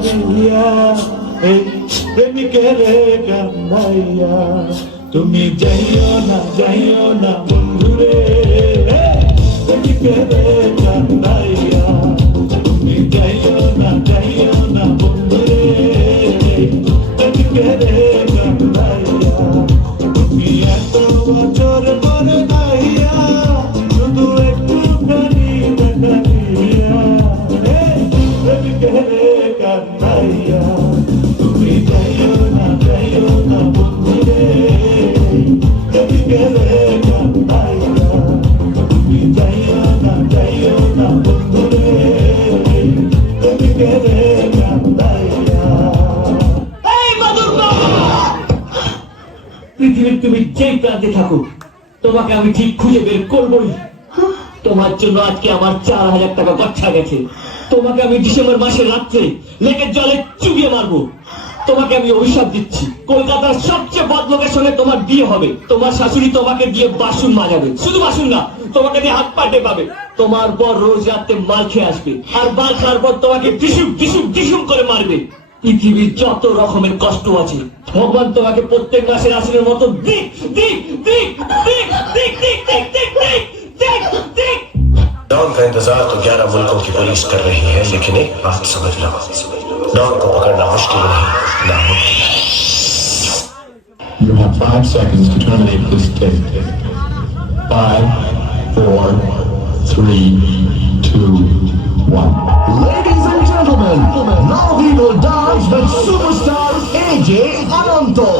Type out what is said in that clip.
দিয়া এই প্রেমিকের কান্দাইয়া তুমি যাইও না বন্ধুরে প্রেমিকের কান্দাইয়া তুমি যাইও না বন্ধুরে প্রেমিকের কান্দাইয়া তুমি এত বছর পরে নাইয়া শুধু একটু খানি দেখাইয়া প্রেমিকের কান্দাইয়া তুমি যাইও না বন্ধুরে প্রেমিকের কান্দাইয়া তুমি যাইও না বন্ধুরে প্রেমিকের কান্দাইয়া। পৃথিবীর তুমি যেই প্রান্তে থাকো তোমাকে আমি ঠিক খুঁজে বের করবোই। তোমার জন্য আজকে আমার 4,000 টাকা গচ্ছা গেছে। তোমাকে আমি ডিসেম্বর মাসের রাত্রে লেকের জলে চুবিয়ে মারবো। তোমাকে আমি অভিশাপ দিচ্ছি, কলকাতার সবচেয়ে বদ লোকের সঙ্গে তোমার বিয়ে হবে। তোমার শাশুড়ি তোমাকে দিয়ে বাসন মাজাবে, শুধু বাসন না, তোমাকে দিয়ে হাত পা টেপাবে। তোমার পর রোজ রাতে মাল খেয়ে আসবে, আর মাল খাওয়ার পর তোমাকে ডিসুম করে মারবে। পৃথিবীর যত রকমের কষ্ট আছে ভগবান তোমাকে প্রত্যেক মাসের আসনের মতো দিক দিক দিক দিক দিক দিক দিক দিক দিক दिख दिख। डॉन का इंतजार तो 11 मुल्कों की पुलिस कर रही है, लेकिन एक बात समझ लो, डॉन को पकड़ना मुश्किल नहीं, नामुमकिन है। You have 5 seconds to terminate this tape. 5, 4, 3, 2, 1. Ladies and gentlemen, now we will dance with superstar AJ Ananto.